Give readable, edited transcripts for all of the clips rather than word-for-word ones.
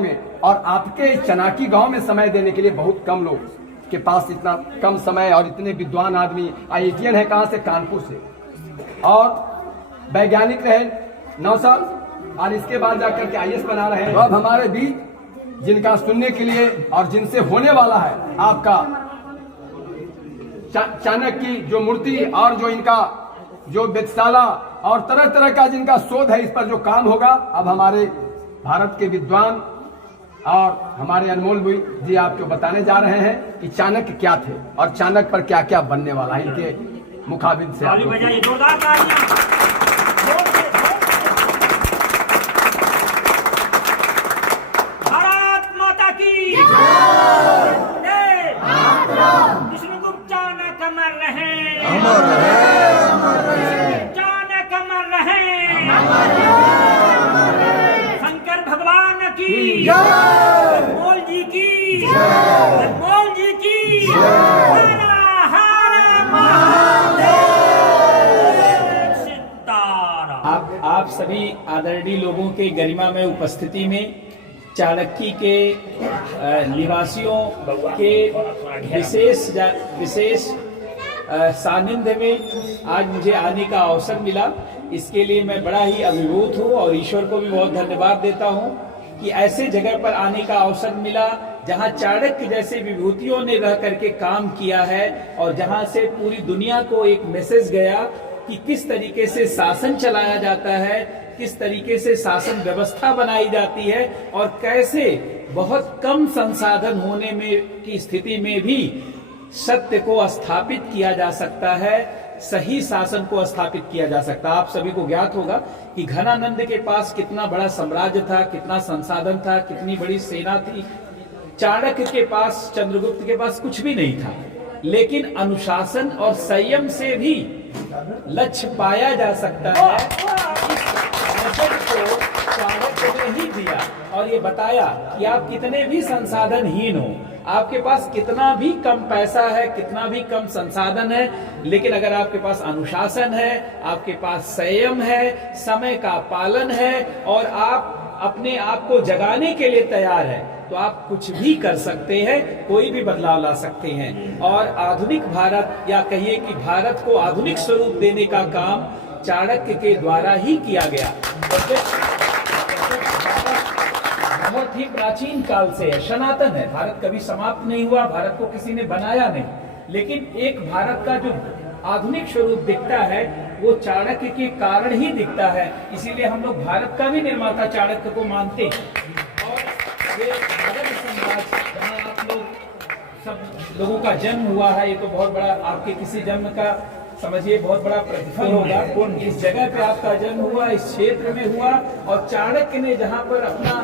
में और आपके चनाकी गांव में समय देने के लिए बहुत कम लोग के पास इतना कम समय और इतने विद्वान आदमी। IITian है कहाँ से? कानपुर से। और वैज्ञानिक रहे 9 साल और इसके बाद जाकर के IAS बना रहे हैं। तो अब हमारे बीच जिनका सुनने के लिए और जिनसे होने वाला है आपका चाणक्य की जो मूर्ति और जो इनका जो वेधशाला और तरह तरह का जिनका शोध है, इस पर जो काम होगा, अब हमारे भारत के विद्वान और हमारे अनमोल जी आपको बताने जा रहे हैं कि चाणक्य क्या थे और चाणक्य पर क्या क्या बनने वाला है। इनके मुखाबिल से भारत माता की विष्णुगुप्त चाणक्य अमर रहे, चाणक्य अमर रहे, शंकर भगवान की, अनमोल जी की, अनमोल जी की, हर हर महादेव। सीताराम। आप सभी आदरणीय लोगों के गरिमा में उपस्थिति में चाणक्य के निवासियों के विशेष सानिध्य में आज मुझे आने का अवसर मिला। इसके लिए मैं बड़ा ही अभिभूत हूँ और ईश्वर को भी बहुत धन्यवाद देता हूँ कि ऐसे जगह पर आने का अवसर मिला जहाँ चाणक्य जैसे विभूतियों ने रह करके काम किया है और जहाँ से पूरी दुनिया को एक मैसेज गया कि किस तरीके से शासन चलाया जाता है, किस तरीके से शासन व्यवस्था बनाई जाती है और कैसे बहुत कम संसाधन होने में की स्थिति में भी सत्य को स्थापित किया जा सकता है, सही शासन को स्थापित किया जा सकता है। आप सभी को ज्ञात होगा कि घनानंद के पास कितना बड़ा साम्राज्य था, कितना संसाधन था, कितनी बड़ी सेना थी। चाणक्य के पास, चंद्रगुप्त के पास कुछ भी नहीं था, लेकिन अनुशासन और संयम से भी लक्ष्य पाया जा सकता है। को चाणक्य ने ही दिया और ये बताया कि आप कितने भी संसाधनहीन हो, आपके पास कितना भी कम पैसा है, कितना भी कम संसाधन है, लेकिन अगर आपके पास अनुशासन है, आपके पास संयम है, समय का पालन है और आप अपने आप को जगाने के लिए तैयार है, तो आप कुछ भी कर सकते हैं, कोई भी बदलाव ला सकते हैं। और आधुनिक भारत या कहिए कि भारत को आधुनिक स्वरूप देने का काम चाणक्य के द्वारा ही किया गया। बहुत ही प्राचीन काल से है, सनातन है, भारत कभी समाप्त नहीं हुआ, भारत को किसी ने बनाया नहीं, लेकिन एक भारत का जो आधुनिक स्वरूप दिखता है वो चाणक्य के कारण ही दिखता है। इसीलिए हम लोग भारत का भी निर्माता चाणक्य को मानते हैं। और ये मगध समाज जहाँ आप लोग सब लोगों का जन्म हुआ है, ये तो बहुत बड़ा आपके किसी जन्म का समझिए बहुत बड़ा प्रतिफल होगा। इस जगह पे आपका जन्म हुआ, इस क्षेत्र में हुआ और चाणक्य ने जहाँ पर अपना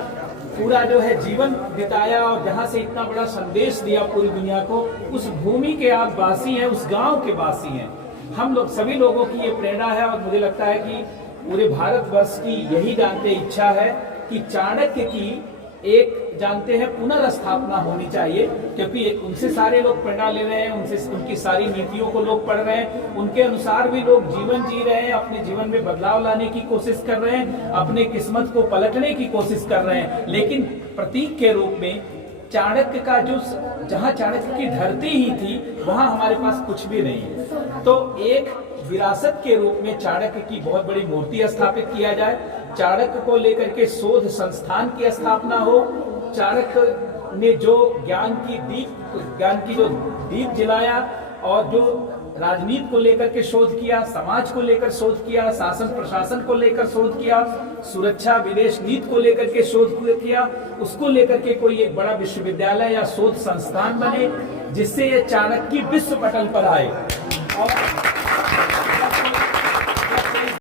पूरा जो है जीवन बिताया और जहाँ से इतना बड़ा संदेश दिया पूरी दुनिया को, उस भूमि के आप वासी हैं, उस गांव के वासी हैं। हम लोग सभी लोगों की ये प्रेरणा है और मुझे लगता है कि पूरे भारतवर्ष की यही जानते इच्छा है कि चाणक्य की एक जानते हैं पुनर्स्थापना होनी चाहिए, क्योंकि उनसे सारे लोग प्रेरणा ले रहे हैं, उनसे उनकी सारी नीतियों को लोग पढ़ रहे हैं, उनके अनुसार भी लोग जीवन जी रहे हैं, अपने जीवन में बदलाव लाने की कोशिश कर रहे हैं, अपने किस्मत को पलटने की कोशिश कर रहे हैं। लेकिन प्रतीक के रूप में चाणक्य का जो जहाँ चाणक्य की धरती ही थी वहाँ हमारे पास कुछ भी नहीं है, तो एक विरासत के रूप में चाणक्य की बहुत बड़ी मूर्ति स्थापित किया जाए, चाणक्य को लेकर के शोध संस्थान की स्थापना हो, चाणक्य ने जो ज्ञान की जो दीप जलाया और जो राजनीति को लेकर के शोध किया, समाज को लेकर शोध किया, शासन प्रशासन को लेकर शोध किया, सुरक्षा विदेश नीति को लेकर के शोध किया, उसको लेकर के कोई एक बड़ा विश्वविद्यालय या शोध संस्थान बने जिससे ये चाणक्य विश्व पटल पर आए। और